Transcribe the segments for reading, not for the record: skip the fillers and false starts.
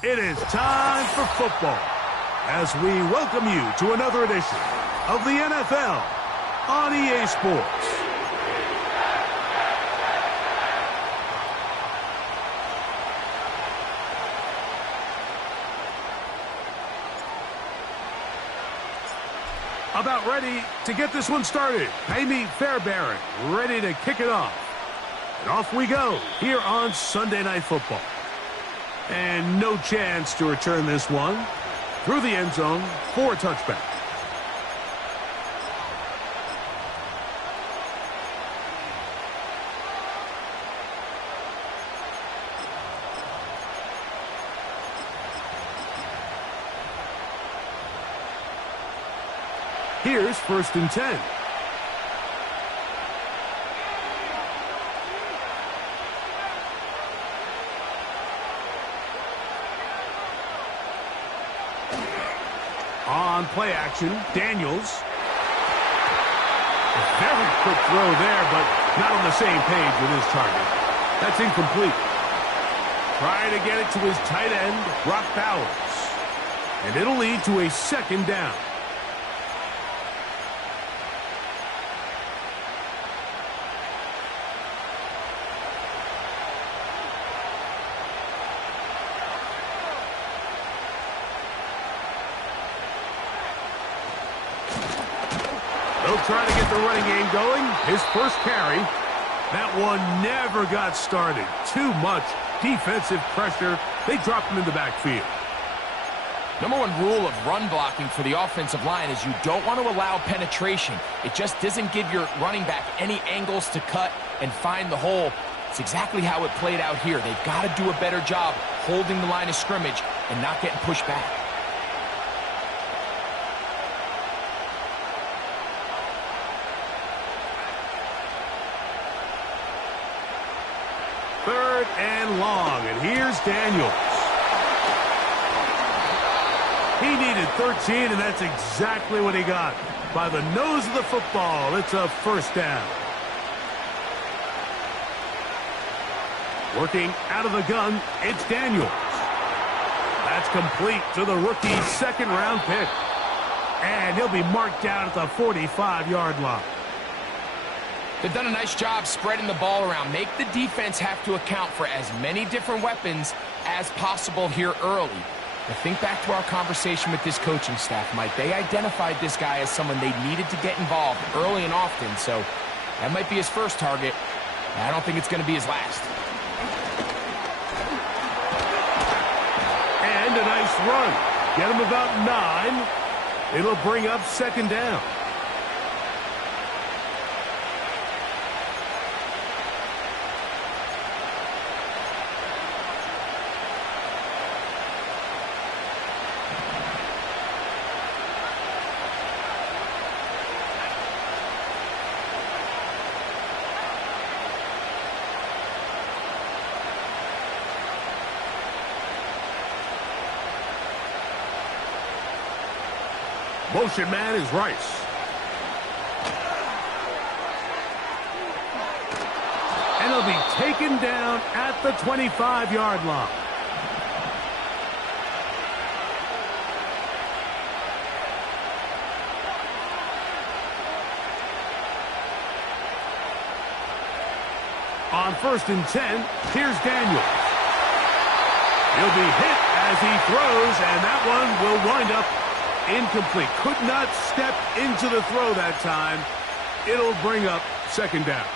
It is time for football as we welcome you to another edition of the NFL on EA Sports. About ready to get this one started. Amy Fairbairn ready to kick it off. And off we go here on Sunday Night Football. And no chance to return this one through the end zone for a touchback. Here's 1st and 10. On play action, Daniels. A very quick throw there, but not on the same page with his target. That's incomplete. Trying to get it to his tight end, Brock Bowers. And it'll lead to a 2nd down. They'll try to get the running game going. His first carry. That one never got started. Too much defensive pressure. They dropped him in the backfield. Number one rule of run blocking for the offensive line is you don't want to allow penetration. It just doesn't give your running back any angles to cut and find the hole. It's exactly how it played out here. They've got to do a better job holding the line of scrimmage and not getting pushed back. Third and long, and here's Daniels. He needed 13, and that's exactly what he got. By the nose of the football, it's a 1st down. Working out of the gun, it's Daniels. That's complete to the rookie 2nd-round pick. And he'll be marked down at the 45-yard line. They've done a nice job spreading the ball around. Make the defense have to account for as many different weapons as possible here early. But think back to our conversation with this coaching staff, Mike. They identified this guy as someone they needed to get involved early and often. So that might be his first target. I don't think it's going to be his last. And a nice run. Get him about 9. It'll bring up 2nd down. Motion man is Rice. And he'll be taken down at the 25-yard line. On 1st and 10, here's Daniels. He'll be hit as he throws, and that one will wind up incomplete. Could not step into the throw that time. It'll bring up 2nd down.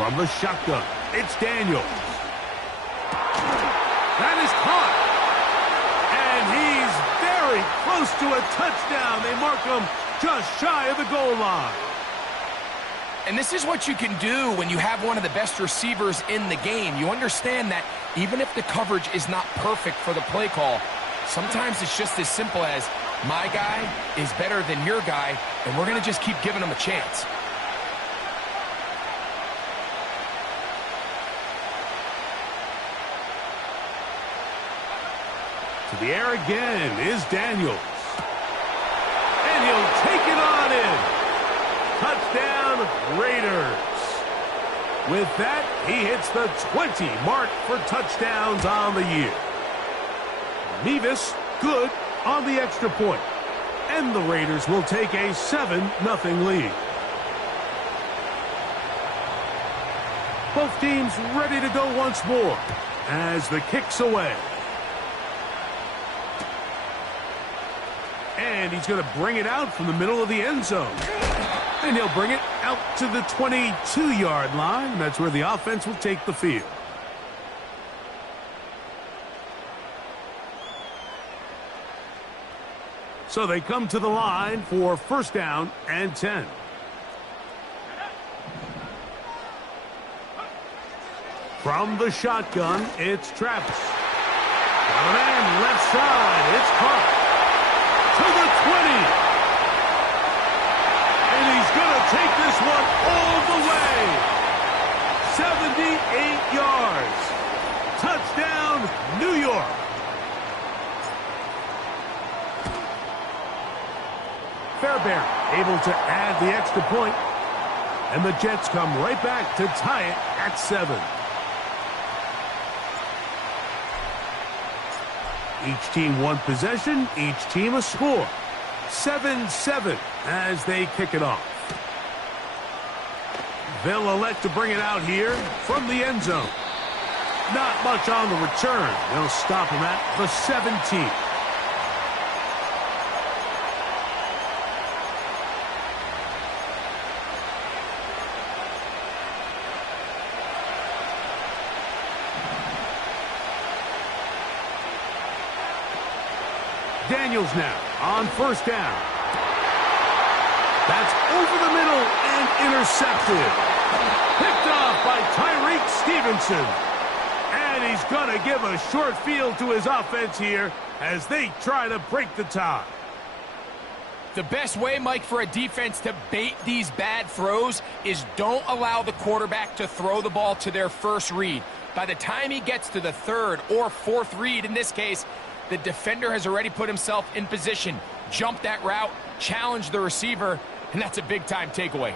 From the shotgun, it's Daniels. That is caught. And he's very close to a touchdown. They mark him just shy of the goal line. And this is what you can do when you have one of the best receivers in the game. You understand that even if the coverage is not perfect for the play call, sometimes it's just as simple as my guy is better than your guy, and we're going to just keep giving him a chance. To the air again is Daniels. And he'll take it on in. Touchdown, Raiders. With that, he hits the 20 mark for touchdowns on the year. Mevis good on the extra point. And the Raiders will take a 7-0 lead. Both teams ready to go once more as the kick's away. And he's going to bring it out from the middle of the end zone. And he'll bring it out to the 22-yard line. That's where the offense will take the field. So they come to the line for 1st down and 10. From the shotgun, it's Travis. Got a man left side. It's caught. To the 20. And he's going to take this one all the way. 78 yards. Touchdown, New York. Fairbairn able to add the extra point. And the Jets come right back to tie it at 7. Each team one possession, each team a score. 7-7 as they kick it off. They'll elect to bring it out here from the end zone. Not much on the return. They'll stop him at the 17. Daniels now on 1st down. That's over the middle and intercepted. Picked off by Tyreek Stevenson. And he's going to give a short field to his offense here as they try to break the tie. The best way, Mike, for a defense to bait these bad throws is don't allow the quarterback to throw the ball to their first read. By the time he gets to the 3rd or 4th read, in this case, the defender has already put himself in position, jump that route, challenge the receiver, and that's a big-time takeaway.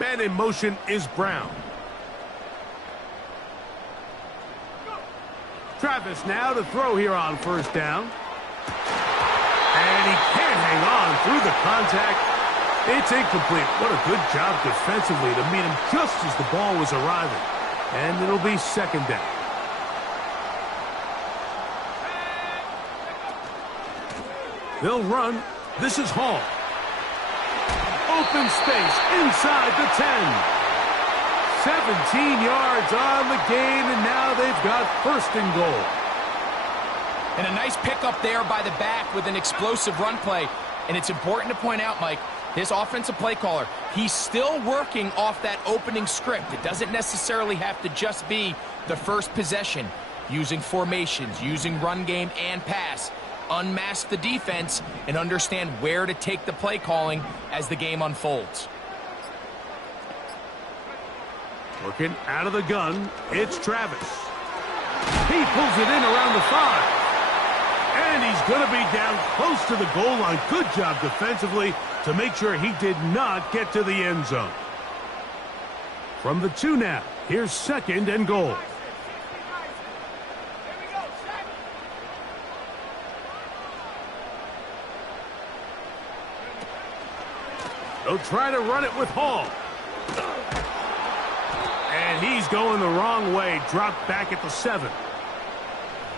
Man in motion is Brown. Travis now to throw here on 1st down. And he can't hang on through the contact. It's incomplete. What a good job defensively to meet him just as the ball was arriving. And it'll be 2nd down. They'll run. This is Hall. Open space inside the 10. 17 yards on the game, and now they've got 1st and goal. And a nice pickup there by the back with an explosive run play. And it's important to point out, Mike, this offensive play caller, he's still working off that opening script. It doesn't necessarily have to just be the first possession. Using formations, using run game and pass. Unmask the defense and understand where to take the play calling as the game unfolds. Working out of the gun, it's Travis. He pulls it in around the 5. And he's going to be down close to the goal line. Good job defensively to make sure he did not get to the end zone. From the 2 now, here's 2nd and goal. They'll try to run it with Hall. And he's going the wrong way. Dropped back at the 7.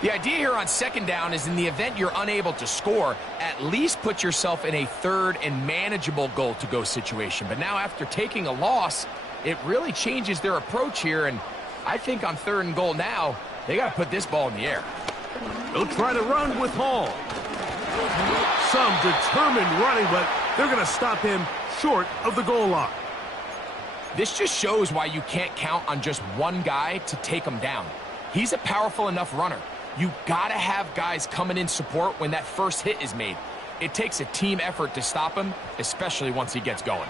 The idea here on 2nd down is in the event you're unable to score, at least put yourself in a 3rd and manageable goal-to-go situation. But now after taking a loss, it really changes their approach here. And I think on 3rd and goal now, they got to put this ball in the air. They'll try to run with Hall. Some determined running, but they're going to stop him short of the goal line. This just shows why you can't count on just one guy to take him down. He's a powerful enough runner. You got to have guys coming in support when that first hit is made. It takes a team effort to stop him, especially once he gets going.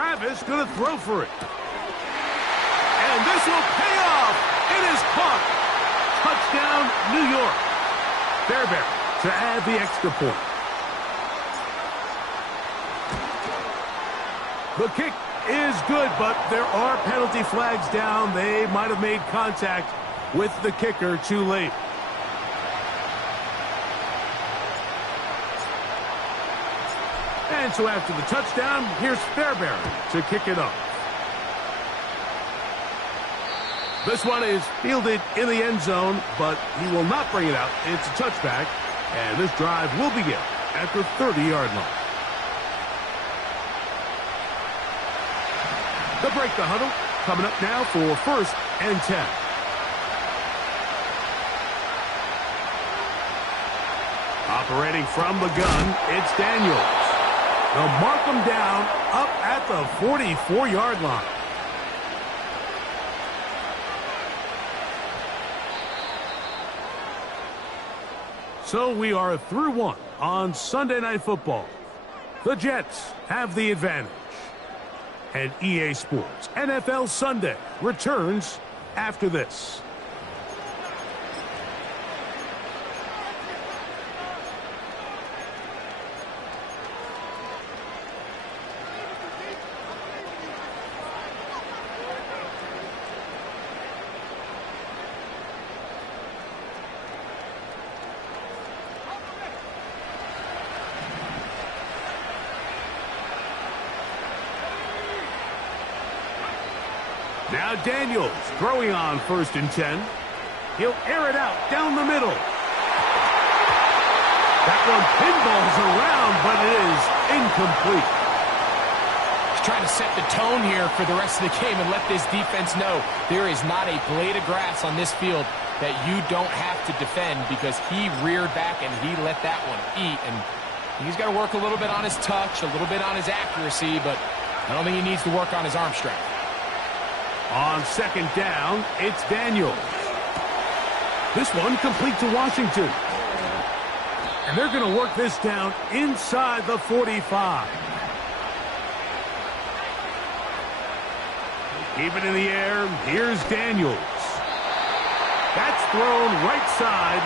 Travis going to throw for it. And this will pay off. It is caught. Touchdown, New York. Fairbairn to add the extra point. The kick is good, but there are penalty flags down. They might have made contact with the kicker too late. And so after the touchdown, here's Fairbairn to kick it off. This one is fielded in the end zone, but he will not bring it out. It's a touchback, and this drive will begin at the 30-yard line. They'll break the huddle. Coming up now for 1st and 10. Operating from the gun, it's Daniels. They'll mark him down up at the 44-yard line. So we are through one on Sunday Night Football. The Jets have the advantage. And EA Sports NFL Sunday returns after this. Now Daniels throwing on 1st and 10. He'll air it out down the middle. That one pinballs around, but it is incomplete. He's trying to set the tone here for the rest of the game and let this defense know there is not a blade of grass on this field that you don't have to defend, because he reared back and he let that one eat. And he's got to work a little bit on his touch, a little bit on his accuracy, but I don't think he needs to work on his arm strength. On 2nd down, it's Daniels. This one complete to Washington. And they're going to work this down inside the 45. Keep it in the air. Here's Daniels. That's thrown right side,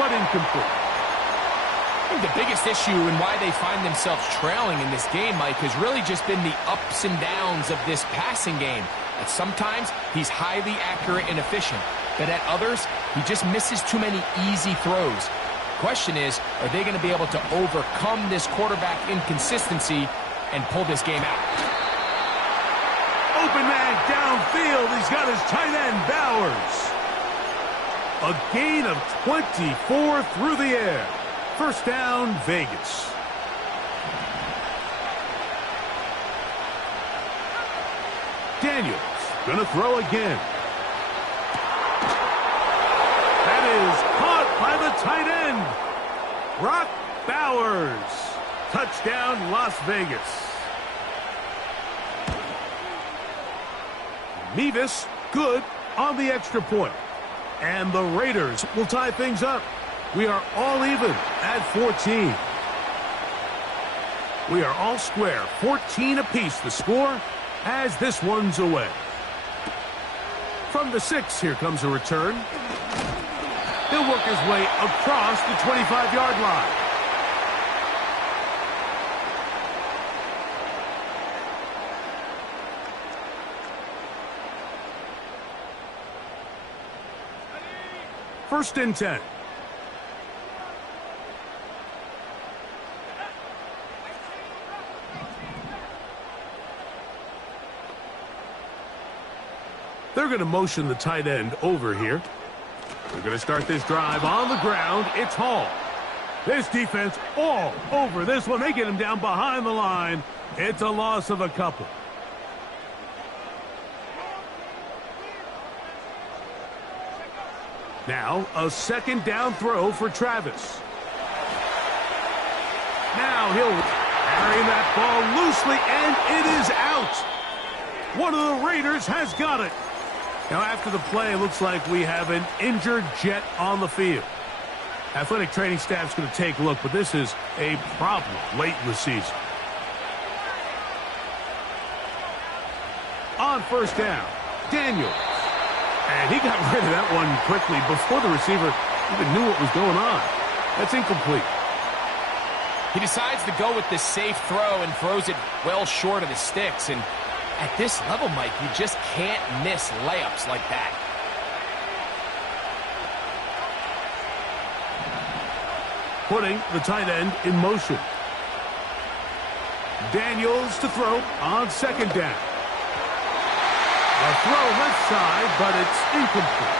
but incomplete. I think the biggest issue and why they find themselves trailing in this game, Mike, has really just been the ups and downs of this passing game. And sometimes he's highly accurate and efficient, but at others, he just misses too many easy throws. Question is, are they going to be able to overcome this quarterback inconsistency and pull this game out? Open man downfield. He's got his tight end, Bowers. A gain of 24 through the air. 1st down, Vegas. Daniels going to throw again. That is caught by the tight end. Brock Bowers. Touchdown, Las Vegas. Mevis good on the extra point. And the Raiders will tie things up. We are all even at 14. We are all square. 14 apiece the score as this one's away. From the 6, here comes a return. He'll work his way across the 25-yard line. First and 10. They're going to motion the tight end over here. They're going to start this drive on the ground. It's Hall. This defense all over this one. They get him down behind the line. It's a loss of a couple. Now a 2nd down throw for Travis. Now he'll carry that ball loosely, and it is out. One of the Raiders has got it. Now, after the play, it looks like we have an injured Jet on the field. Athletic training staff's going to take a look, but this is a problem late in the season. on first down. Daniels. And he got rid of that one quickly before the receiver even knew what was going on. That's incomplete. He decides to go with the safe throw and throws it well short of the sticks. And at this level, Mike, you just can't miss layups like that. Putting the tight end in motion. Daniels to throw on second down. A throw left side, but it's incomplete.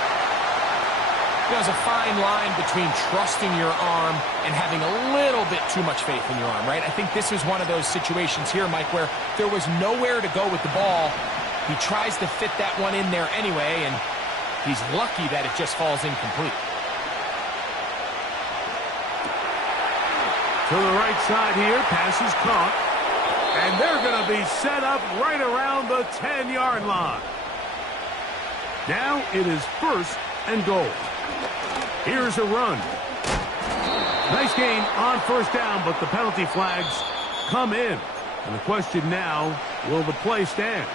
There's a fine line between trusting your arm and having a little bit too much faith in your arm, right? I think this is one of those situations here, Mike, where there was nowhere to go with the ball. He tries to fit that one in there anyway, and he's lucky that it just falls incomplete. To the right side here, pass is caught. And they're going to be set up right around the 10-yard line. Now it is first and goal. Here's a run. Nice gain on first down, but the penalty flags come in. And the question now, will the play stand?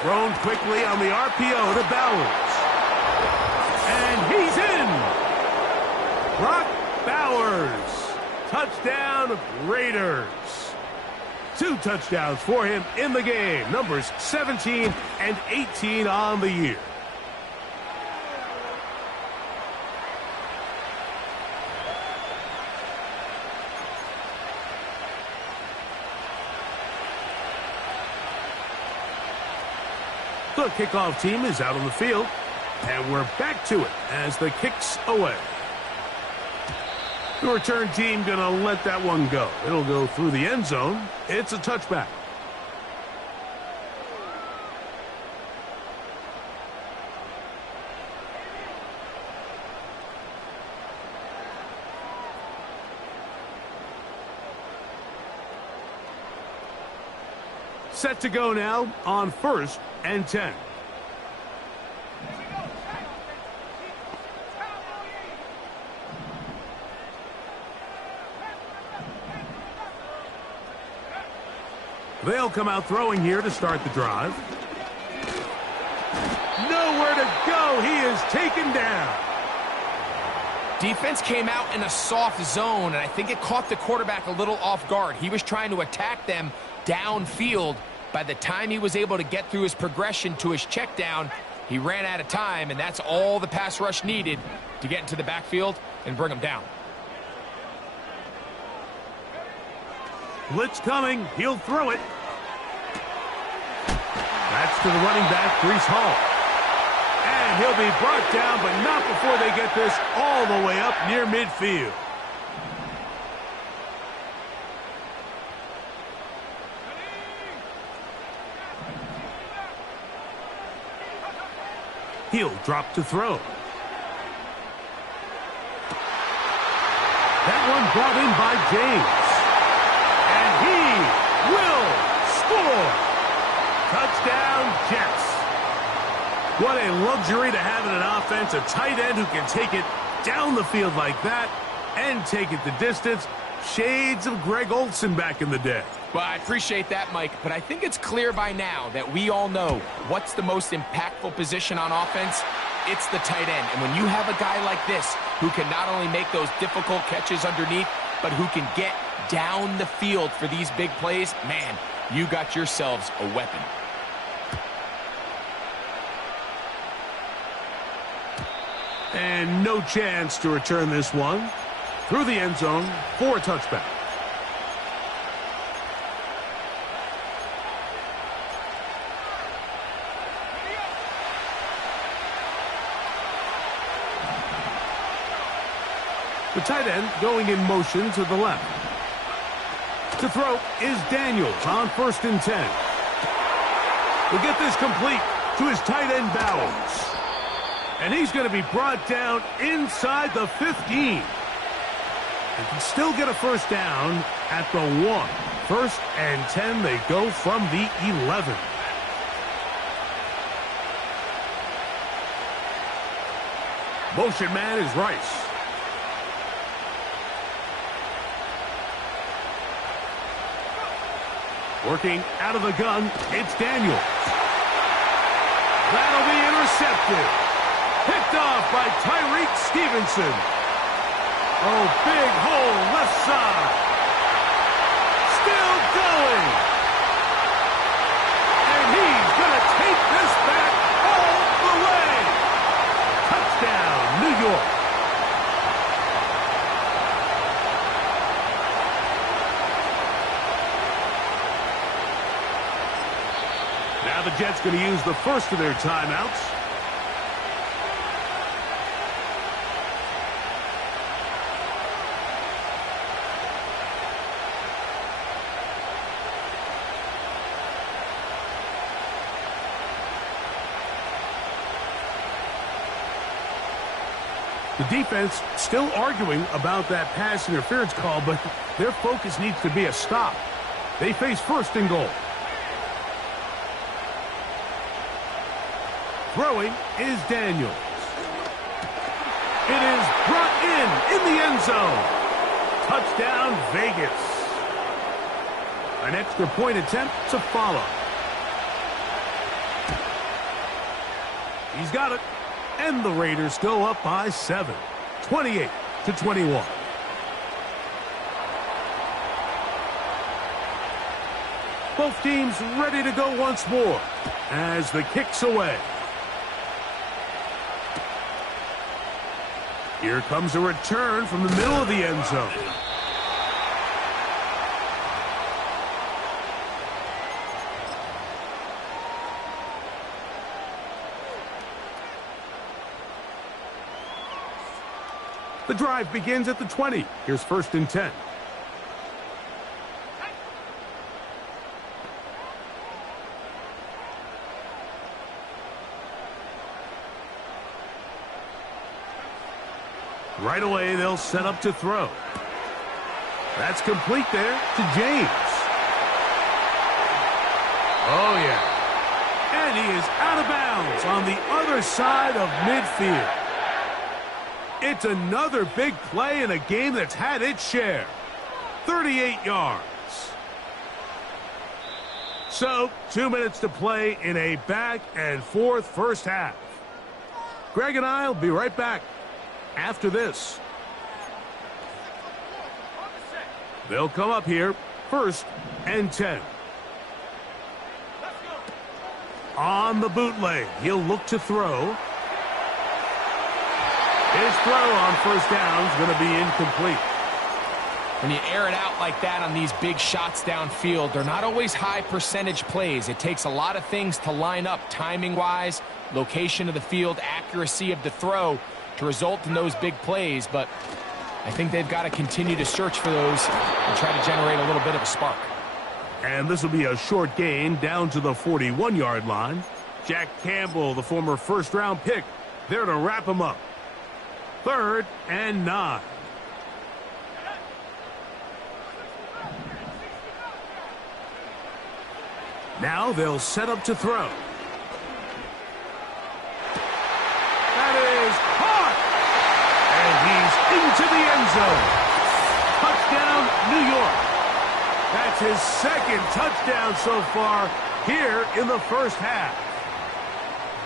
Thrown quickly on the RPO to Bowers. And he's in! Brock Bowers. Touchdown, Raiders. 2 touchdowns for him in the game. Numbers 17 and 18 on the year. The kickoff team is out on the field, and we're back to it as the kick's away. The return team going to let that one go. It'll go through the end zone. It's a touchback. Set to go now on first and 10. They'll come out throwing here to start the drive. Nowhere to go. He is taken down. Defense came out in a soft zone, and I think it caught the quarterback a little off guard. He was trying to attack them downfield. By the time he was able to get through his progression to his check down, he ran out of time, and that's all the pass rush needed to get into the backfield and bring him down. Blitz coming. He'll throw it. That's to the running back, Breece Hall. And he'll be brought down, but not before they get this all the way up near midfield. He'll drop to throw. That one brought in by James. And he will score. Touchdown, Jets. What a luxury to have in an offense, a tight end who can take it down the field like that and take it the distance. Shades of Greg Olsen back in the day. Well, I appreciate that, Mike, but I think it's clear by now that we all know what's the most impactful position on offense. It's the tight end. And when you have a guy like this who can not only make those difficult catches underneath, but who can get down the field for these big plays, man, you got yourselves a weapon. And no chance to return this one. Through the end zone for a touchback. The tight end going in motion to the left. To throw is Daniels on first and 10. We'll get this complete to his tight end Bowers. And he's going to be brought down inside the 15. And can still get a first down at the 1. First and 10, they go from the 11. Motion man is Rice. Working out of the gun, it's Daniels. That'll be intercepted. Picked off by Tyreek Stevenson. Oh, big hole left side. Still going. And he's going to take this back all the way. Touchdown, New York. Now the Jets going to use the first of their timeouts. The defense still arguing about that pass interference call, but their focus needs to be a stop. They face first and goal. Throwing is Daniels. It is brought in the end zone. Touchdown, Vegas. An extra point attempt to follow. He's got it. And the Raiders go up by 7, 28-21. Both teams ready to go once more as the kick's away. Here comes a return from the middle of the end zone. The drive begins at the 20. Here's first and 10. Right away, they'll set up to throw. That's complete there to James. Oh, yeah. And he is out of bounds on the other side of midfield. It's another big play in a game that's had its share. 38 yards. So, 2 minutes to play in a back-and-forth first half. Greg and I will be right back after this. They'll come up here, first and 10. On the bootleg, he'll look to throw. His throw on first down is going to be incomplete. When you air it out like that on these big shots downfield, they're not always high percentage plays. It takes a lot of things to line up timing-wise, location of the field, accuracy of the throw to result in those big plays. But I think they've got to continue to search for those and try to generate a little bit of a spark. And this will be a short gain down to the 41-yard line. Jack Campbell, the former first-round pick, there to wrap him up. 3rd and 9. Now they'll set up to throw. That is caught. And he's into the end zone. Touchdown, New York. That's his second touchdown so far here in the first half.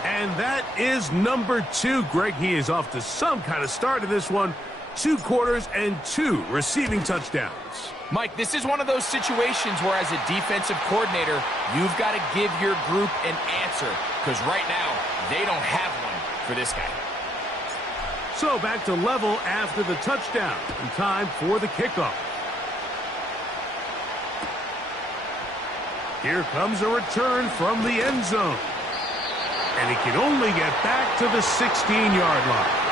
And that is number 2. Greg, he is off to some kind of start in this one. 2 quarters and 2 receiving touchdowns. Mike, this is one of those situations where as a defensive coordinator, you've got to give your group an answer. Because right now, they don't have one for this guy. So back to level after the touchdown. And time for the kickoff. Here comes a return from the end zone. And he can only get back to the 16-yard line.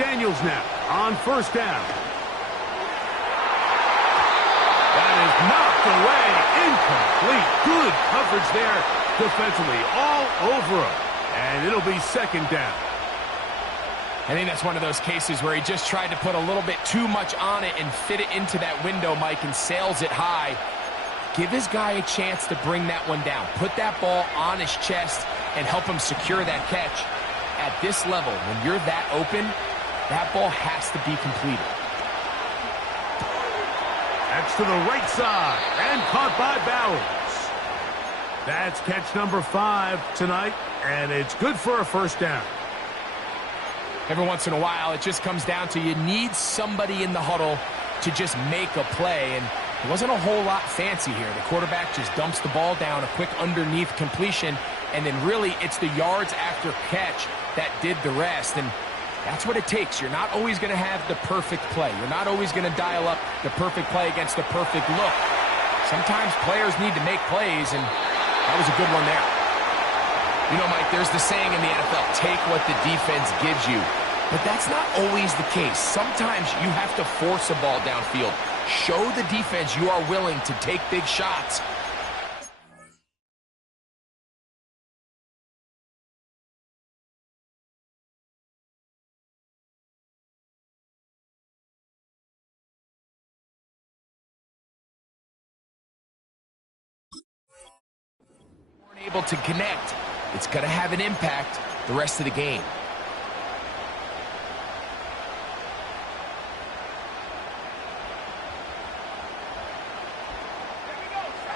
Daniels now on first down. That is knocked away. Incomplete. Good coverage there defensively. All over him. And it'll be second down. I think that's one of those cases where he just tried to put a little bit too much on it and fit it into that window, Mike, and sails it high. Give his guy a chance to bring that one down. Put that ball on his chest and help him secure that catch. At this level, when you're that open, that ball has to be completed. That's to the right side and caught by Bowers. That's catch number 5 tonight, and it's good for a first down. Every once in a while, it just comes down to you need somebody in the huddle to just make a play, and it wasn't a whole lot fancy here. The quarterback just dumps the ball down, a quick underneath completion, and then really it's the yards after catch that did the rest, and that's what it takes. You're not always going to have the perfect play. You're not always going to dial up the perfect play against the perfect look. Sometimes players need to make plays, and that was a good one there. You know, Mike, there's the saying in the NFL, take what the defense gives you. But that's not always the case. Sometimes you have to force a ball downfield. Show the defense you are willing to take big shots. Weren't able to connect. It's going to have an impact the rest of the game.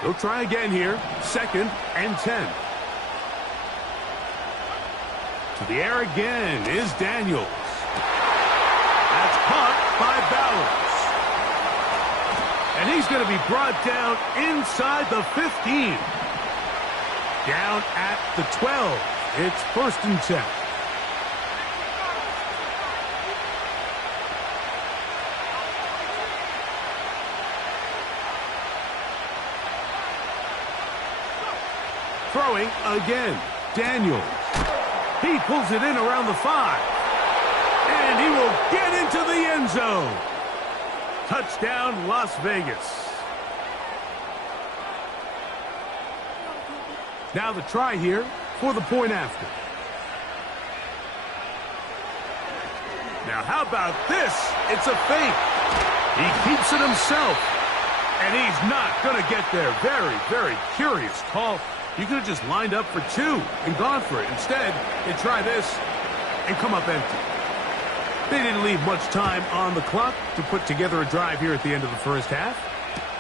They'll try again here. 2nd and 10. To the air again is Daniels. That's caught by Bowers. And he's going to be brought down inside the 15. Down at the 12. It's 1st and 10. Throwing again. Daniels. He pulls it in around the 5. And he will get into the end zone. Touchdown, Las Vegas. Now the try here for the point after. Now how about this? It's a fake. He keeps it himself. And he's not going to get there. Very, very curious call. You could have just lined up for 2 and gone for it. Instead, they try this and come up empty. They didn't leave much time on the clock to put together a drive here at the end of the first half.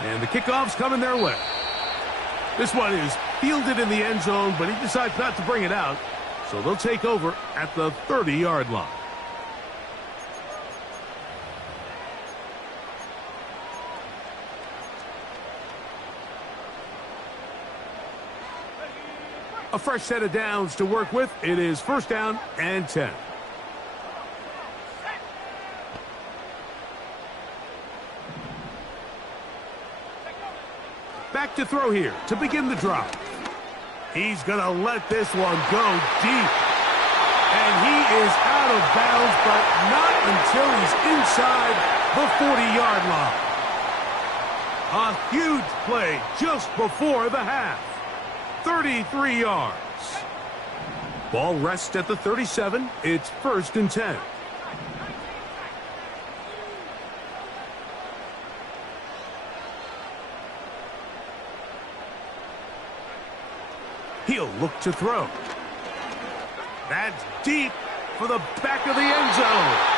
And the kickoff's coming their way. This one is fielded in the end zone, but he decides not to bring it out. So they'll take over at the 30-yard line. A fresh set of downs to work with. It is 1st down and 10. Back to throw here to begin the drive. He's going to let this one go deep. And he is out of bounds, but not until he's inside the 40-yard line. A huge play just before the half. 33 yards. Ball rests at the 37. It's 1st and 10. He'll look to throw. That's deep for the back of the end zone.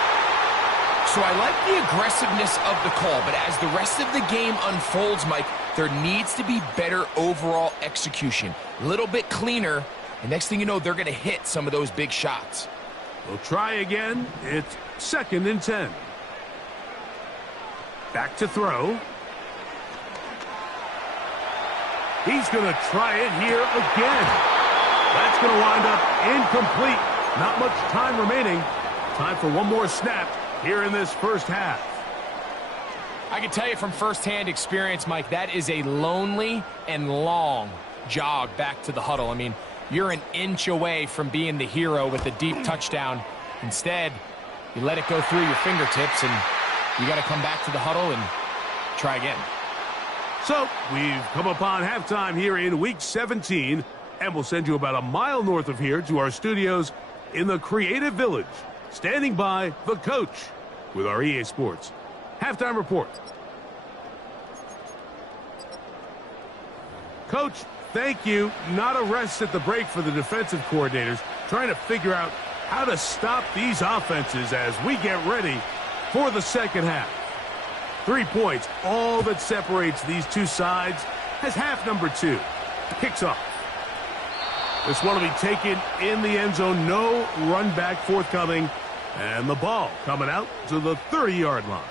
So I like the aggressiveness of the call, but as the rest of the game unfolds, Mike, there needs to be better overall execution. A little bit cleaner, and next thing you know, they're going to hit some of those big shots. We'll try again. It's 2nd and 10. Back to throw. He's going to try it here again. That's going to wind up incomplete. Not much time remaining. Time for one more snap here in this first half. I can tell you from firsthand experience, Mike, that is a lonely and long jog back to the huddle. I mean, you're an inch away from being the hero with a deep touchdown. Instead, You let it go through your fingertips, and you got to come back to the huddle and try again. So, we've come upon halftime here in Week 17, and we'll send you about a mile north of here to our studios in the Creative Village. Standing by, the coach with our EA Sports Halftime Report. Coach, thank you. Not a rest at the break for the defensive coordinators, trying to figure out how to stop these offenses as we get ready for the second half. 3 points, all that separates these two sides, as half number 2 kicks off. This one will be taken in the end zone, no run back forthcoming, and the ball coming out to the 30-yard line.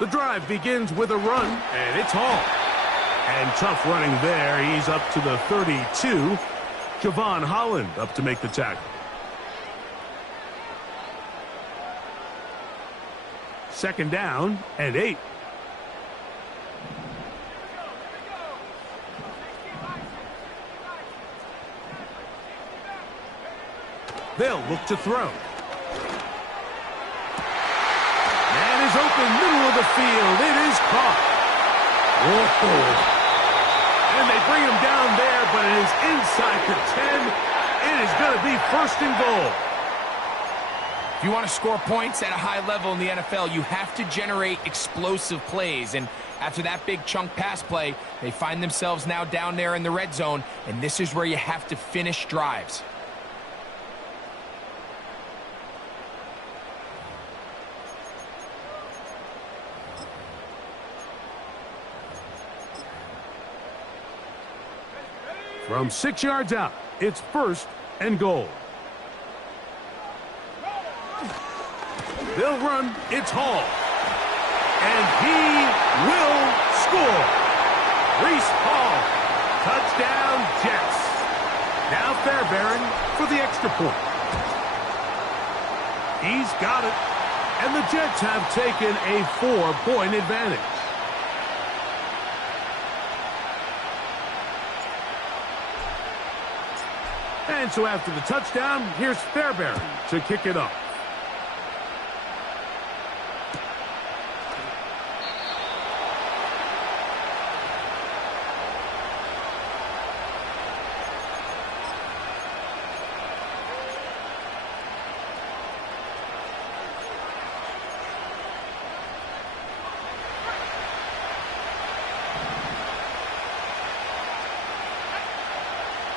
The drive begins with a run, and it's Hall. And tough running there. He's up to the 32. Javon Holland up to make the tackle. Second down and 8. They'll look to throw. Is open, middle of the field. It is caught. Whoa. And they bring him down there, but it is inside the 10. It is going to be first and goal. If you want to score points at a high level in the NFL, you have to generate explosive plays. And after that big chunk pass play, they find themselves now down there in the red zone, and this is where you have to finish drives. From 6 yards out, it's first and goal. They'll run. It's Hall. And he will score. Reese Hall. Touchdown, Jets. Now Fairbairn for the extra point. He's got it. And the Jets have taken a 4-point advantage. And so after the touchdown, here's Fairbairn to kick it off.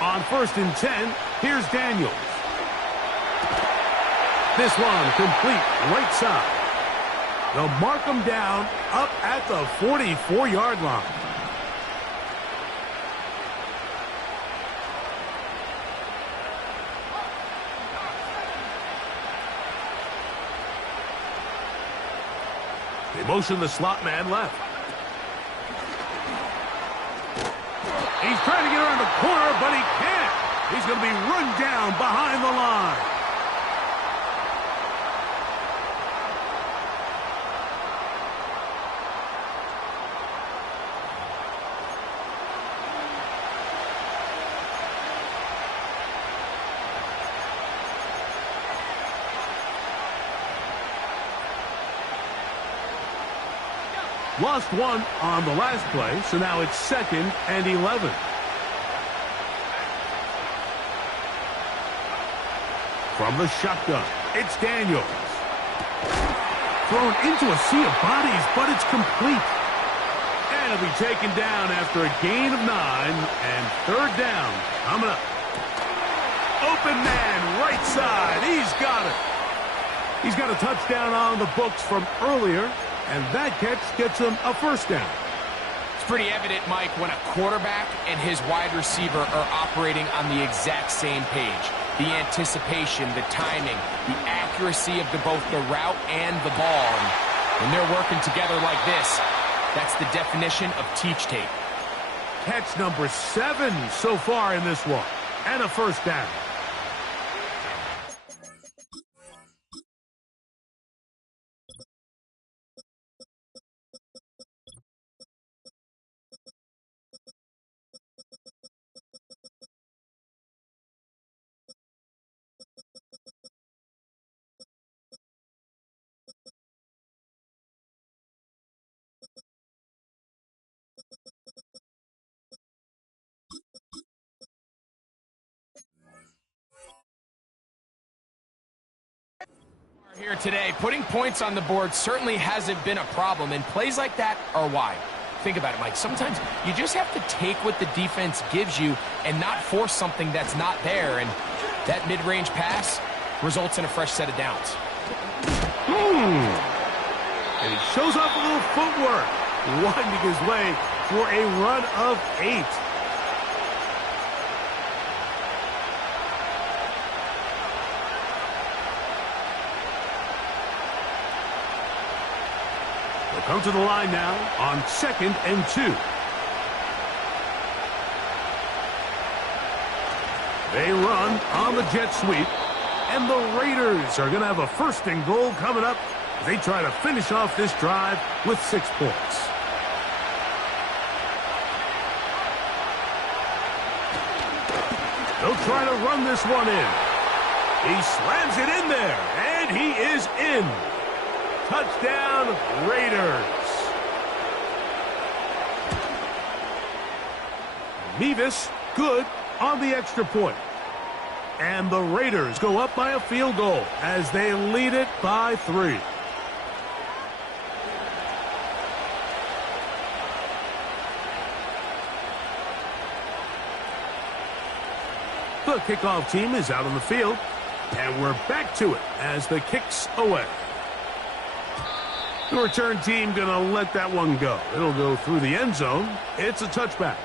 On 1st and 10, here's Daniels. This one complete right side. They'll mark him down up at the 44-yard line. They motion the slot man left. He's trying to get around the corner, but he can't. He's going to be run down behind the line. Lost one on the last play, so now it's 2nd and 11. From the shotgun, it's Daniels. Thrown into a sea of bodies, but it's complete. And it'll be taken down after a gain of 9, and 3rd down coming up. Open man, right side, he's got it. He's got a touchdown on the books from earlier, and that catch gets him a 1st down. It's pretty evident, Mike, when a quarterback and his wide receiver are operating on the exact same page. The anticipation, the timing, the accuracy of both the route and the ball. And when they're working together like this, that's the definition of teach tape. Catch number 7 so far in this one. And a first down. Here today, putting points on the board certainly hasn't been a problem, and plays like that are why. Think about it, Mike. Sometimes you just have to take what the defense gives you and not force something that's not there, and that mid-range pass results in a fresh set of downs. And he shows off a little footwork, winding his way for a run of 8. They'll come to the line now on 2nd and 2. They run on the jet sweep, and the Raiders are going to have a 1st and goal coming up as they try to finish off this drive with 6 points. They'll try to run this one in. He slams it in there, and he is in. Touchdown, Raiders. Mevis, good on the extra point. And the Raiders go up by a field goal as they lead it by 3. The kickoff team is out on the field, and we're back to it as the kick's away. The return team going to let that one go. It'll go through the end zone. It's a touchback.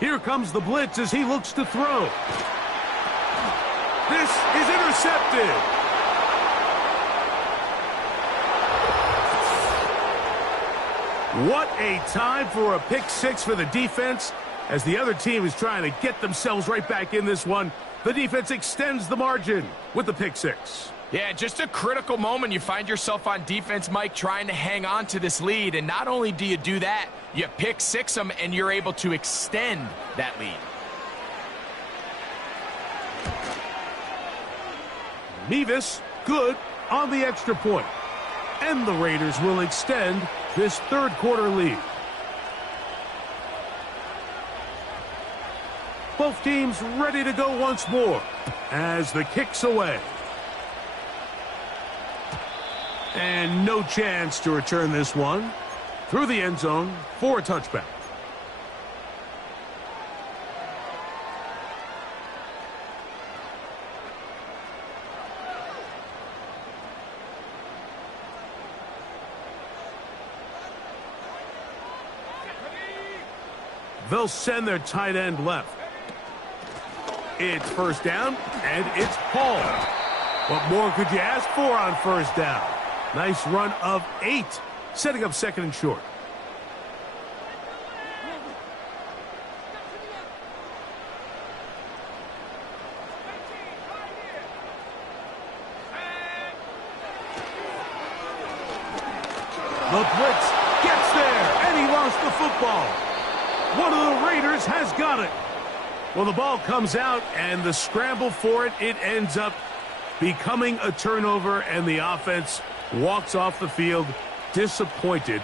Here comes the blitz as he looks to throw. This is intercepted. What a time for a pick 6 for the defense as the other team is trying to get themselves right back in this one. The defense extends the margin with the pick 6. Yeah, just a critical moment. You find yourself on defense, Mike, trying to hang on to this lead. And not only do you do that, you pick 6 them, and you're able to extend that lead. Mevis, good on the extra point. And the Raiders will extend this third quarter lead. Both teams ready to go once more as the kick's away. And no chance to return this one through the end zone for a touchback. They'll send their tight end left. It's first down, and it's Paul. What more could you ask for on first down? Nice run of 8, setting up second and short. The blitz gets there, and he lost the football. One of the Raiders has got it. Well, the ball comes out, and the scramble for it, it ends up becoming a turnover, and the offense walks off the field disappointed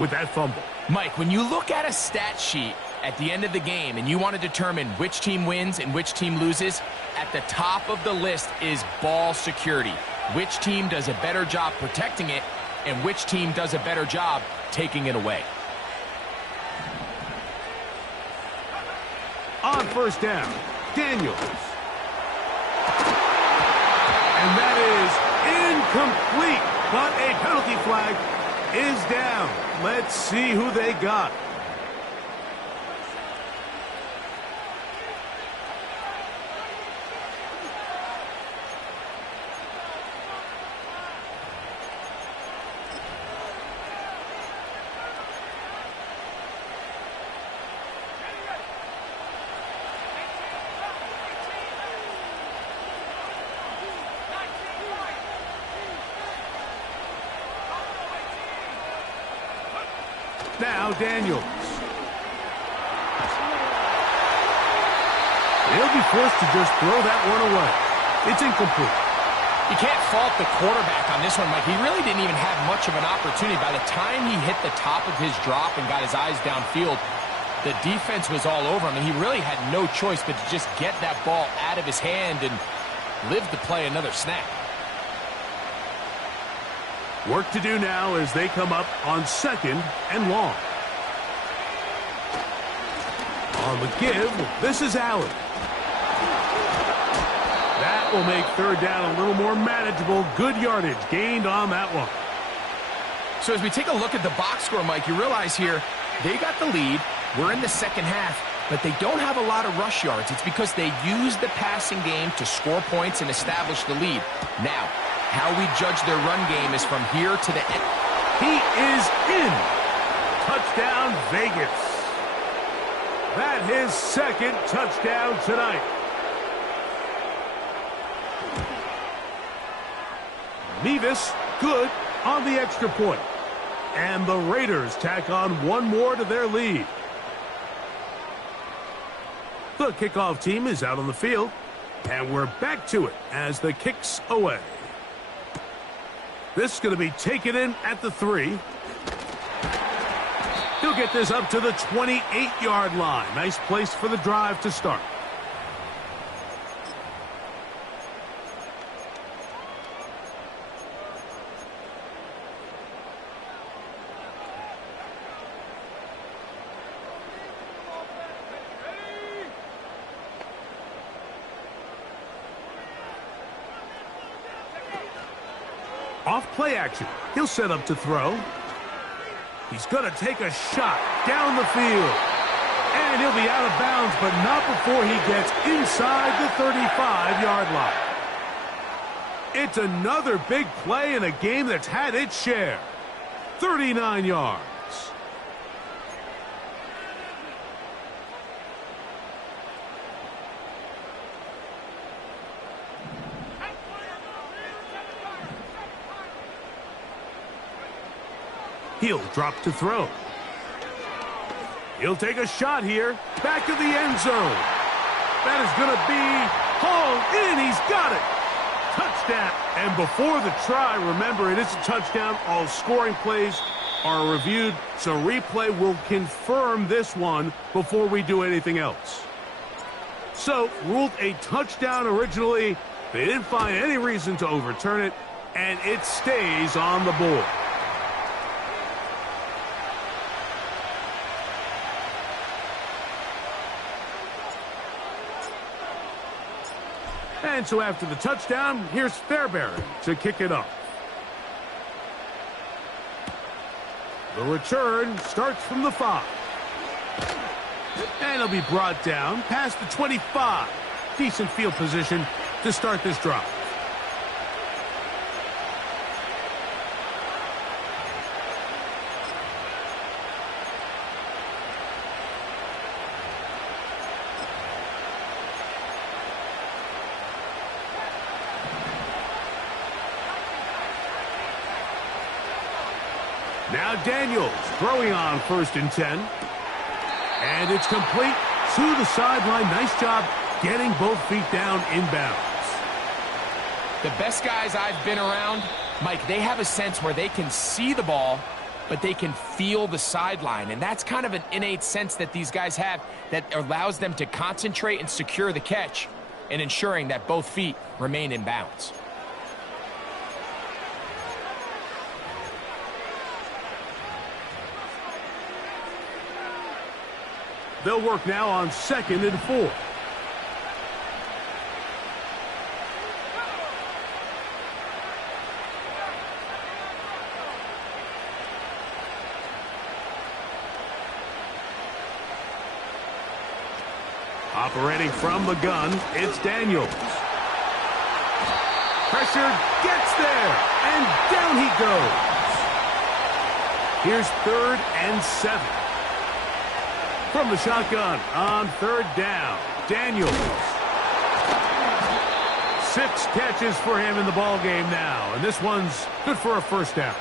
with that fumble. Mike, when you look at a stat sheet at the end of the game and you want to determine which team wins and which team loses, at the top of the list is ball security. Which team does a better job protecting it, and which team does a better job taking it away. On first down, Daniels. And that is incomplete, but a penalty flag is down. Let's see who they got. Now Daniels. He'll be forced to just throw that one away. It's incomplete. You can't fault the quarterback on this one, Mike. He really didn't even have much of an opportunity. By the time he hit the top of his drop and got his eyes downfield, the defense was all over him, and he really had no choice but to just get that ball out of his hand and live to play another snap. Work to do now as they come up on second and long. On the give, this is Allen. That will make third down a little more manageable. Good yardage gained on that one. So as we take a look at the box score, Mike, you realize here they got the lead. We're in the second half, but they don't have a lot of rush yards. It's because they use the passing game to score points and establish the lead. Now, how we judge their run game is from here to the end. He is in. Touchdown, Vegas. That his second touchdown tonight. Mevis, good on the extra point. And the Raiders tack on one more to their lead. The kickoff team is out on the field. And we're back to it as the kick's away. This is going to be taken in at the 3. He'll get this up to the 28-yard line. Nice place for the drive to start. Off play action. He'll set up to throw. He's going to take a shot down the field. And he'll be out of bounds, but not before he gets inside the 35-yard line. It's another big play in a game that's had its share. 39 yards. He'll drop to throw. He'll take a shot here. Back to the end zone. That is going to be hauled in. He's got it. Touchdown. And before the try, remember, it is a touchdown. All scoring plays are reviewed, so replay will confirm this one before we do anything else. So, ruled a touchdown originally. They didn't find any reason to overturn it, and it stays on the board. And so after the touchdown, here's Fairbairn to kick it off. The return starts from the 5. And he'll be brought down past the 25. Decent field position to start this drive. Now Daniels throwing on 1st and 10. And it's complete to the sideline. Nice job getting both feet down inbounds. The best guys I've been around, Mike, they have a sense where they can see the ball, but they can feel the sideline. And that's kind of an innate sense that these guys have that allows them to concentrate and secure the catch and ensuring that both feet remain in bounds. They'll work now on 2nd and 4. Operating from the gun, it's Daniels. Pressure gets there, and down he goes. Here's 3rd and 7. From the shotgun on 3rd down, Daniels. 6 catches for him in the ball game now, and this one's good for a 1st down.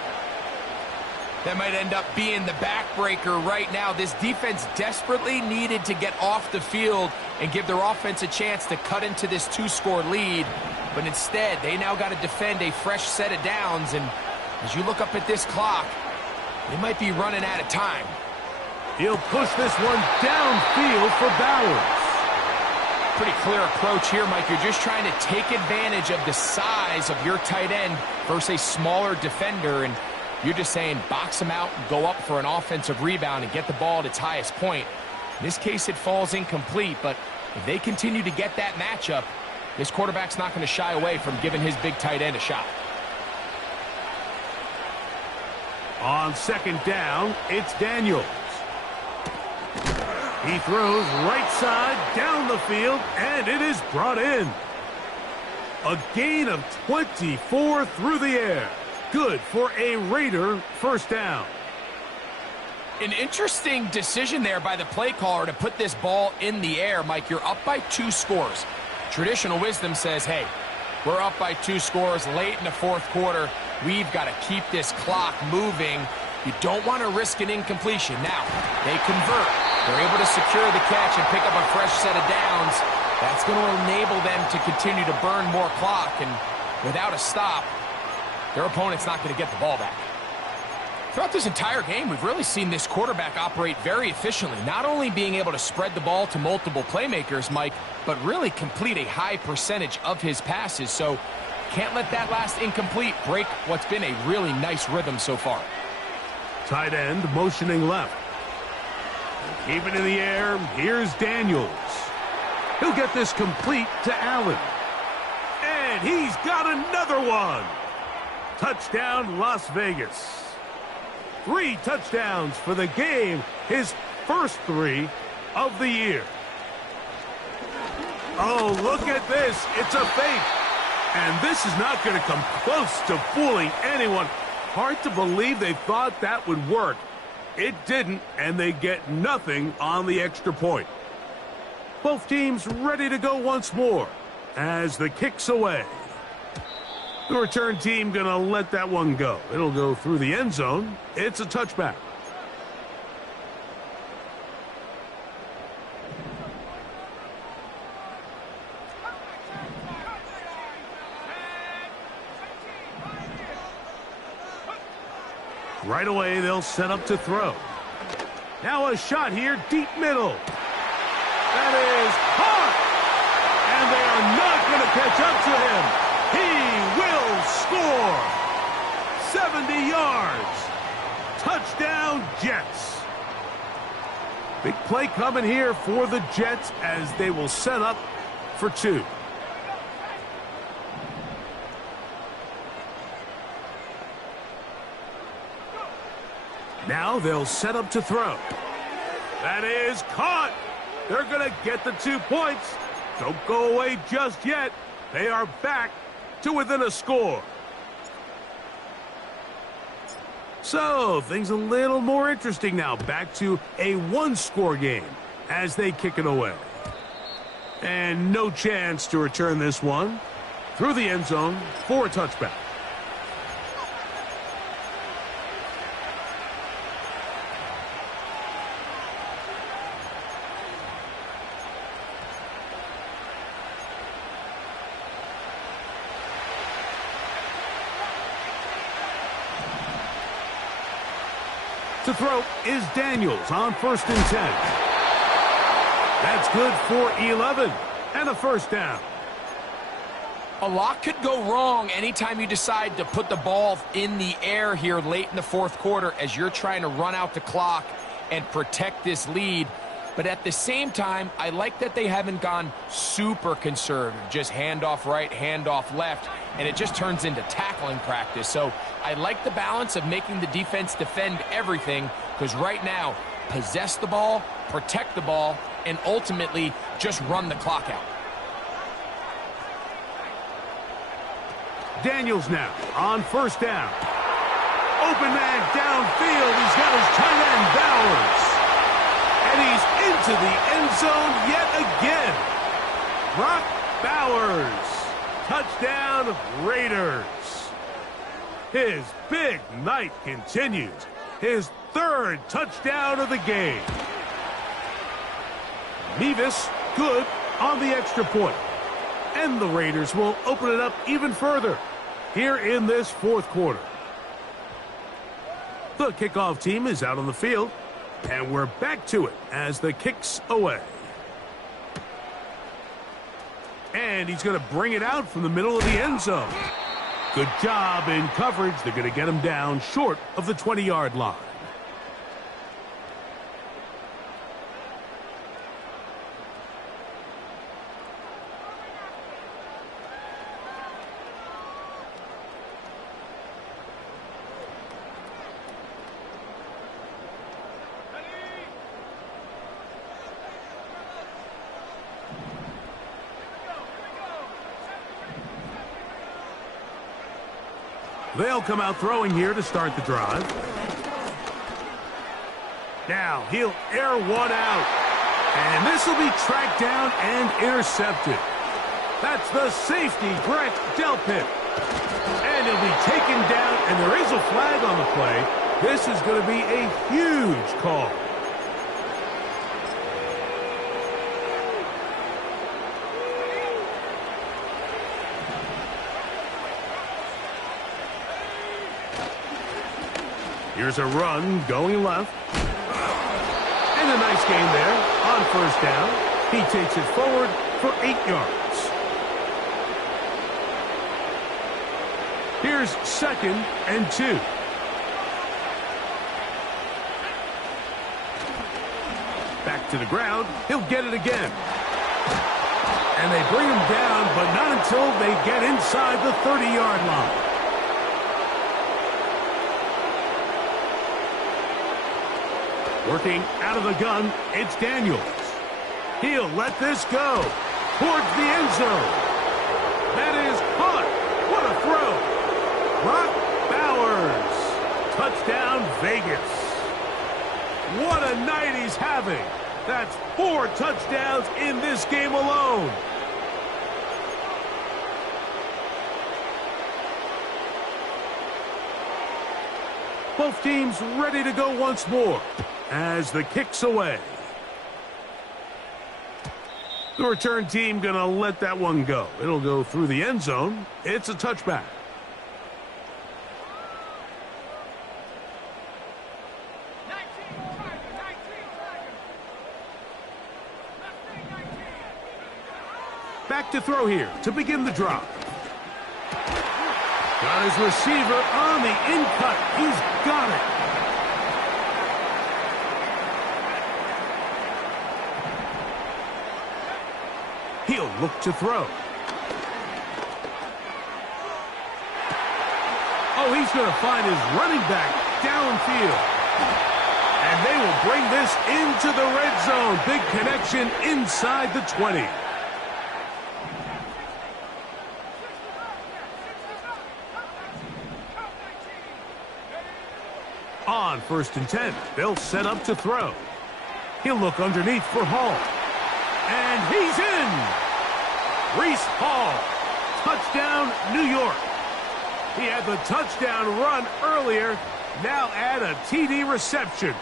That might end up being the backbreaker right now. This defense desperately needed to get off the field and give their offense a chance to cut into this 2-score lead, but instead they now got to defend a fresh set of downs, and as you look up at this clock, they might be running out of time. He'll push this one downfield for Bowers. Pretty clear approach here, Mike. You're just trying to take advantage of the size of your tight end versus a smaller defender, and you're just saying box him out, go up for an offensive rebound, and get the ball at its highest point. In this case, it falls incomplete, but if they continue to get that matchup, this quarterback's not going to shy away from giving his big tight end a shot. On 2nd down, it's Daniels. He throws right side down the field, and it is brought in. A gain of 24 through the air. Good for a Raider 1st down. An interesting decision there by the play caller to put this ball in the air. Mike, you're up by 2 scores. Traditional wisdom says, hey, we're up by 2 scores late in the 4th quarter. We've got to keep this clock moving. You don't want to risk an incompletion. Now, they convert. They're able to secure the catch and pick up a fresh set of downs. That's going to enable them to continue to burn more clock, and without a stop, their opponent's not going to get the ball back. Throughout this entire game, we've really seen this quarterback operate very efficiently, not only being able to spread the ball to multiple playmakers, Mike, but really complete a high percentage of his passes. So can't let that last incomplete break what's been a really nice rhythm so far. Tight end motioning left. Keep it in the air. Here's Daniels. He'll get this complete to Allen. And he's got another one. Touchdown, Las Vegas. 3 touchdowns for the game. His first 3 of the year. Oh, look at this. It's a fake. And this is not going to come close to fooling anyone. Hard to believe they thought that would work. It didn't, and they get nothing on the extra point. Both teams ready to go once more as the kick's away. The return team going to let that one go. It'll go through the end zone. It's a touchback. Right away, they'll set up to throw. Now a shot here, deep middle. That is caught! And they are not going to catch up to him. He will score! 70 yards. Touchdown, Jets. Big play coming here for the Jets as they will set up for 2. Now they'll set up to throw. That is caught. They're going to get the 2 points. Don't go away just yet. They are back to within a score. So, things a little more interesting now. Back to a one-score game as they kick it away. And no chance to return this one through the end zone for a touchback. To throw is Daniels on 1st and 10. That's good for 11 and a first down. A lot could go wrong anytime you decide to put the ball in the air here late in the 4th quarter as you're trying to run out the clock and protect this lead. But at the same time, I like that they haven't gone super conservative, just handoff right, handoff left, and it just turns into tackling practice. So I like the balance of making the defense defend everything, because right now, possess the ball, protect the ball, and ultimately just run the clock out. Daniels now on 1st down. Open man downfield. He's got his tight end Bowers. And he's into the end zone yet again. Brock Bowers. Touchdown, Raiders. His big night continues. His 3rd touchdown of the game. Mevis good on the extra point. And the Raiders will open it up even further here in this 4th quarter. The kickoff team is out on the field. And we're back to it as the kick's away. And he's going to bring it out from the middle of the end zone. Good job in coverage. They're going to get him down short of the 20-yard line. They'll come out throwing here to start the drive. Now he'll air one out. And this will be tracked down and intercepted. That's the safety, Brett Delpit. And he'll be taken down, and there is a flag on the play. This is going to be a huge call. Here's a run going left. And a nice gain there on 1st down. He takes it forward for 8 yards. Here's 2nd and 2. Back to the ground. He'll get it again. And they bring him down, but not until they get inside the 30-yard line. Working out of the gun, it's Daniels. He'll let this go towards the end zone. That is caught. What a throw. Brock Bowers. Touchdown, Vegas. What a night he's having. That's 4 touchdowns in this game alone. Both teams ready to go once more as the kick's away. The return team going to let that one go. It'll go through the end zone. It's a touchback. Back to throw here to begin the drop. Got his receiver on the in-cut. He's got it. He'll look to throw. Oh, he's going to find his running back downfield. And they will bring this into the red zone. Big connection inside the 20. On 1st and 10, they'll set up to throw. He'll look underneath for Hall. And he's in! Reese Hall. Touchdown, New York. He had the touchdown run earlier. Now add a TD reception.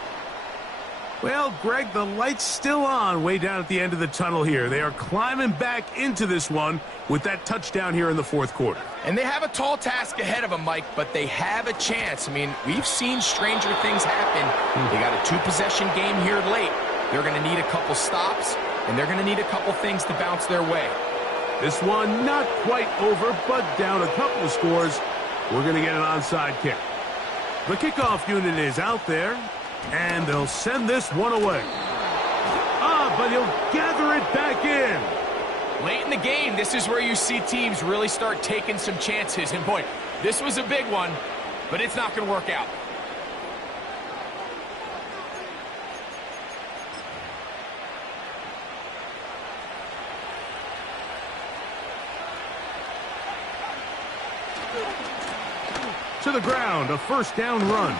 Well, Greg, the light's still on way down at the end of the tunnel here. They are climbing back into this one with that touchdown here in the 4th quarter. And they have a tall task ahead of them, Mike, but they have a chance. I mean, we've seen stranger things happen. They got a 2-possession game here late. They're going to need a couple stops, and they're going to need a couple things to bounce their way. This one not quite over, but down a couple of scores. We're going to get an onside kick. The kickoff unit is out there, and they'll send this one away. But he'll gather it back in. Late in the game, this is where you see teams really start taking some chances. And boy, this was a big one, but it's not going to work out. To the ground, a 1st down run.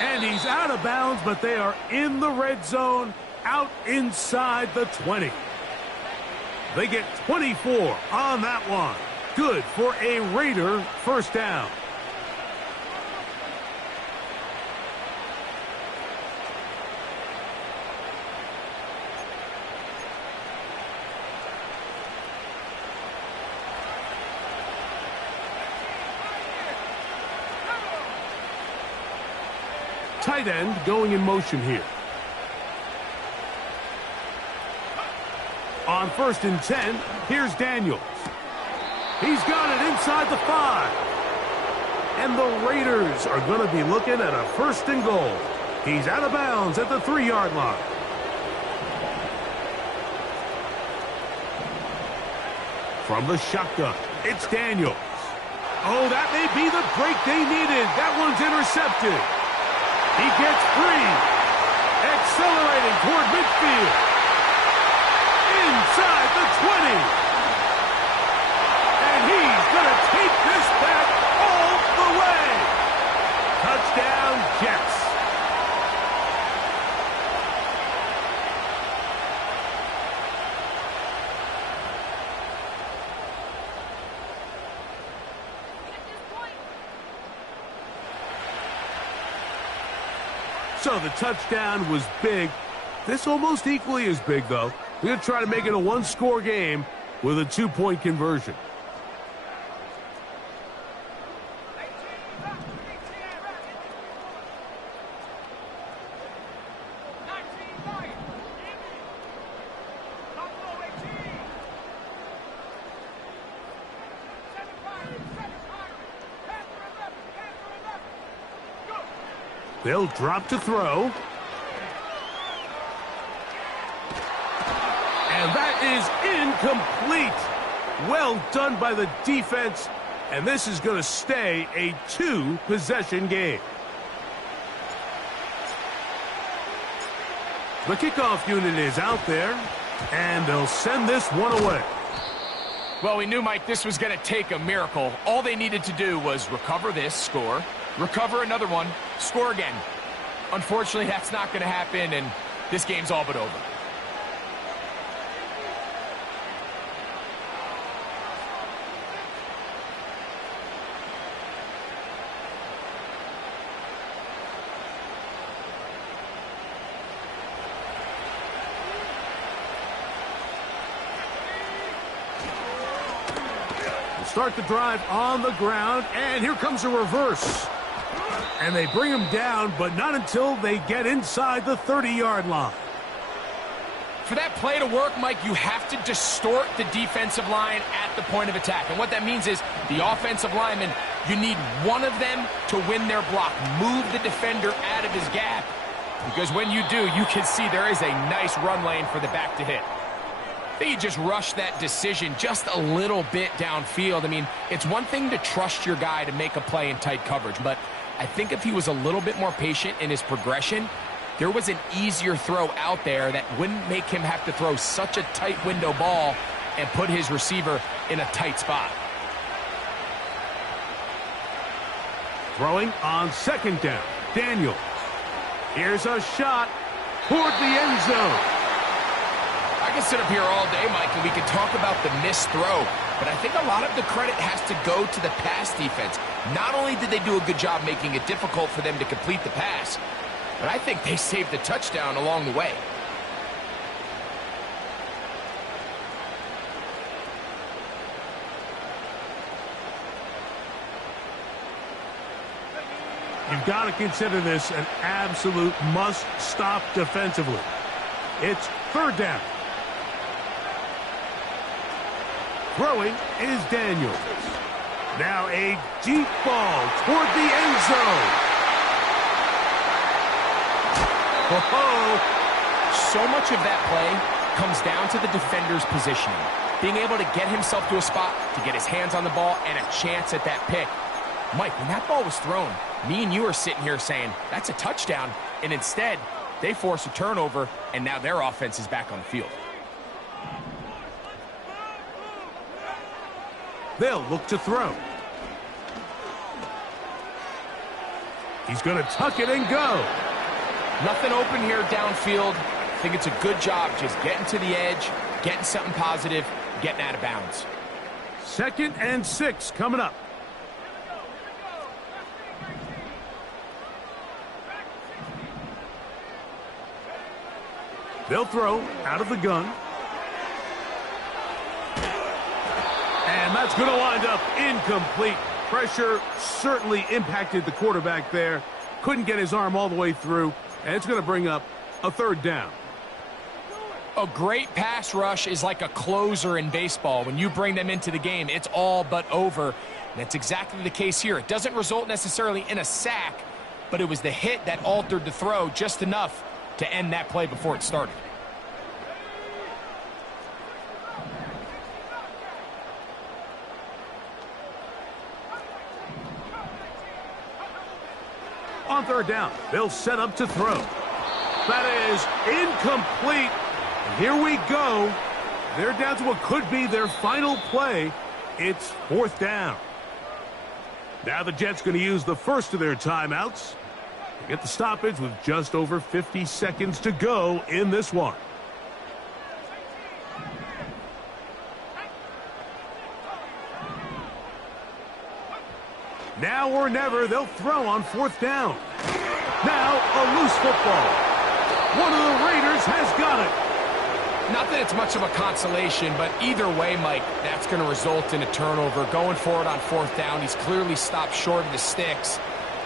And he's out of bounds, but they are in the red zone, out inside the 20. They get 24 on that one. Good for a Raider 1st down. Tight end going in motion here. On 1st and 10, here's Daniels. He's got it inside the 5. And the Raiders are going to be looking at a 1st and goal. He's out of bounds at the 3-yard line. From the shotgun, it's Daniels. Oh, that may be the break they needed. That one's intercepted. He gets free. Accelerating toward midfield. Inside the 20. And he's going to take this back all the way. Touchdown, Jets. So the touchdown was big. This almost equally as big, though. We're going to try to make it a 1-score game with a 2-point conversion. They'll drop to throw. And that is incomplete. Well done by the defense. And this is going to stay a 2-possession game. The kickoff unit is out there. And they'll send this one away. Well, we knew, Mike, this was going to take a miracle. All they needed to do was recover this, score, recover another one, score again. Unfortunately, that's not going to happen, and this game's all but over. Start the drive on the ground, and here comes a reverse. And they bring him down, but not until they get inside the 30-yard line. For that play to work, Mike, you have to distort the defensive line at the point of attack. And what that means is the offensive lineman, you need one of them to win their block. Move the defender out of his gap. Because when you do, you can see there is a nice run lane for the back to hit. I think you just rush that decision just a little bit downfield. I mean, it's one thing to trust your guy to make a play in tight coverage, but I think if he was a little bit more patient in his progression, there was an easier throw out there that wouldn't make him have to throw such a tight window ball and put his receiver in a tight spot. Throwing on second down, Daniels. Here's a shot toward the end zone. I can sit up here all day, Mike, and we can talk about the missed throw, but I think a lot of the credit has to go to the pass defense. Not only did they do a good job making it difficult for them to complete the pass, but I think they saved the touchdown along the way. You've got to consider this an absolute must-stop defensively. It's third down. Throwing is Daniels. Now a deep ball toward the end zone. So much of that play comes down to the defender's positioning. Being able to get himself to a spot, to get his hands on the ball, and a chance at that pick. Mike, when that ball was thrown, me and you are sitting here saying, that's a touchdown, and instead, they force a turnover, and now their offense is back on the field. They'll look to throw. He's going to tuck it and go. Nothing open here downfield. I think it's a good job just getting to the edge, getting something positive, getting out of bounds. 2nd and 6 coming up. They'll throw out of the gun. And that's going to wind up incomplete. Pressure certainly impacted the quarterback there. Couldn't get his arm all the way through. And it's going to bring up a third down. A great pass rush is like a closer in baseball. When you bring them into the game, it's all but over. And that's exactly the case here. It doesn't result necessarily in a sack, but it was the hit that altered the throw just enough to end that play before it started. On third down, they'll set up to throw. That is incomplete. And here we go. They're down to what could be their final play. It's 4th down. Now the Jets going to use the first of their timeouts. Get the stoppage with just over 50 seconds to go in this one. Now or never, they'll throw on 4th down. Now a loose football. One of the Raiders has got it. Not that it's much of a consolation, but either way, Mike, that's going to result in a turnover. Going forward on 4th down, he's clearly stopped short of the sticks.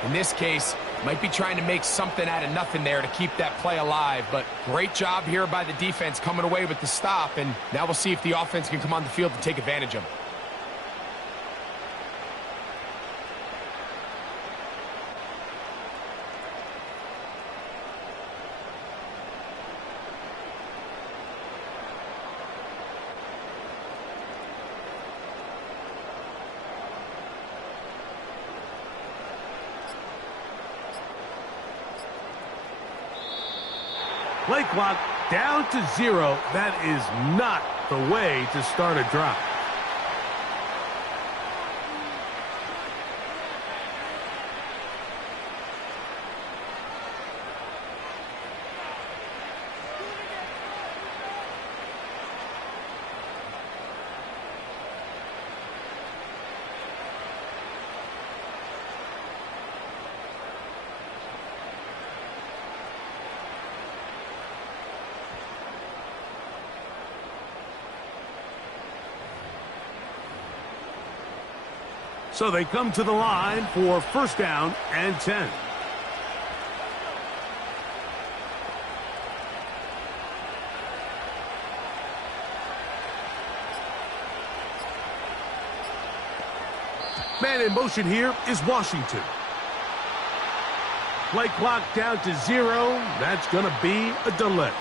In this case, might be trying to make something out of nothing there to keep that play alive, but great job here by the defense coming away with the stop, and now we'll see if the offense can come on the field to take advantage of it. Play clock down to 0. That is not the way to start a drive. So they come to the line for 1st down and 10. Man in motion here is Washington. Play clock down to 0. That's going to be a delay.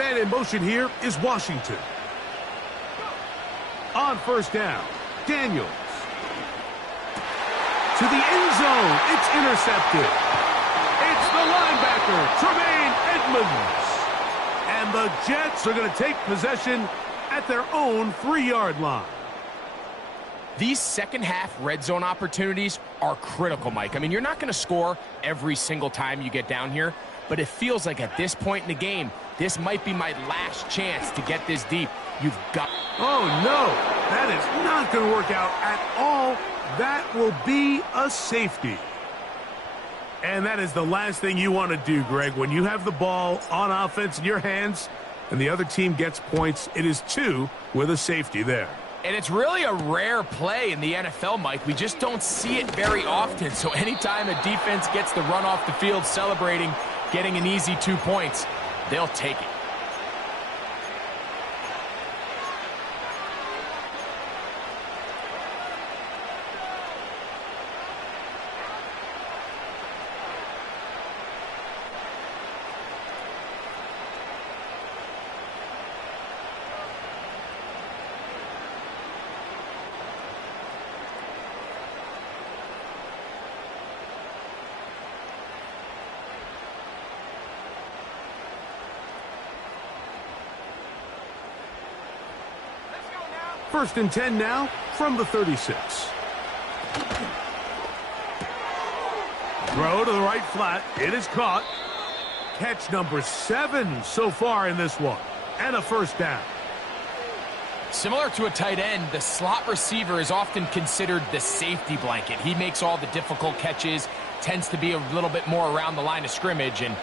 Man in motion here is Washington. On first down, Daniels. To the end zone. It's intercepted. It's the linebacker, Tremaine Edmonds. And the Jets are going to take possession at their own 3-yard line. These second-half red zone opportunities are critical, Mike. I mean, you're not going to score every single time you get down here, but it feels like at this point in the game, this might be my last chance to get this deep. You've got... Oh, no. That is not going to work out at all. That will be a safety. And that is the last thing you want to do, Greg. When you have the ball on offense in your hands and the other team gets points, it is 2 with a safety there. And it's really a rare play in the NFL, Mike. We just don't see it very often. So anytime a defense gets the run off the field celebrating, getting an easy 2 points, they'll take it. First and 10 now from the 36. Throw to the right flat. It is caught. Catch number 7 so far in this one. And a first down. Similar to a tight end, the slot receiver is often considered the safety blanket. He makes all the difficult catches, tends to be a little bit more around the line of scrimmage, and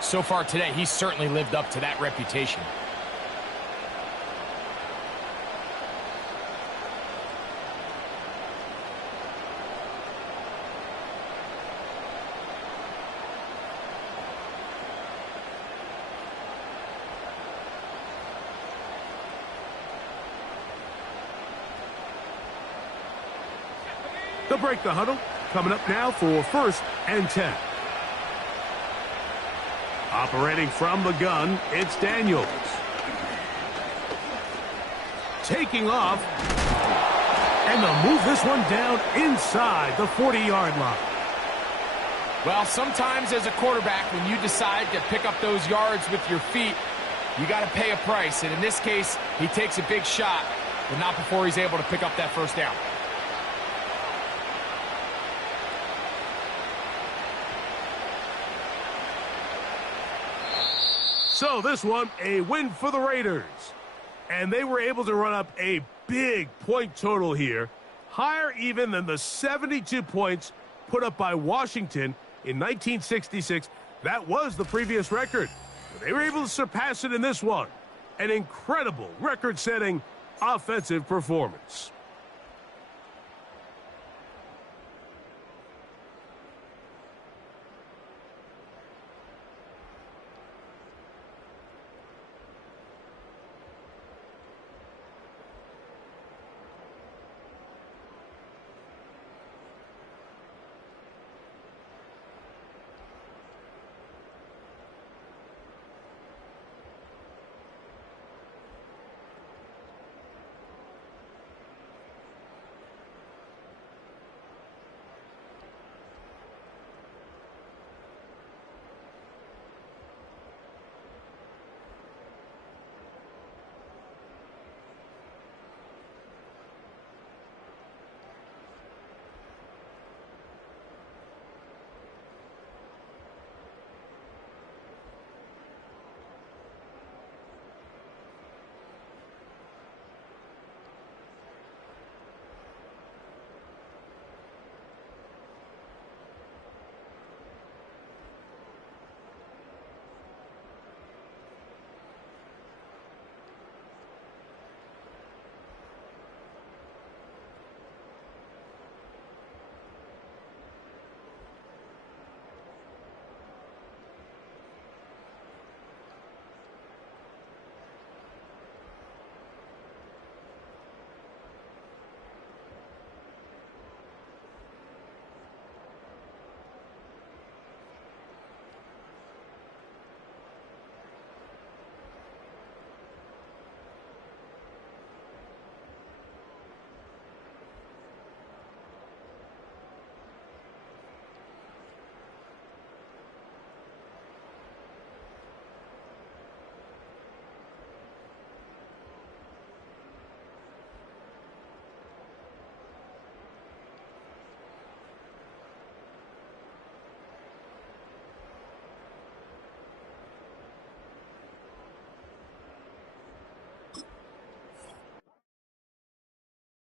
so far today, he's certainly lived up to that reputation. They'll break the huddle. Coming up now for first and 10. Operating from the gun, it's Daniels. Taking off. And they'll move this one down inside the 40-yard line. Well, sometimes as a quarterback, when you decide to pick up those yards with your feet, you got to pay a price. And in this case, he takes a big shot, but not before he's able to pick up that first down. So this one, a win for the Raiders. And they were able to run up a big point total here, higher even than the 72 points put up by Washington in 1966. That was the previous record. They were able to surpass it in this one. An incredible record-setting offensive performance.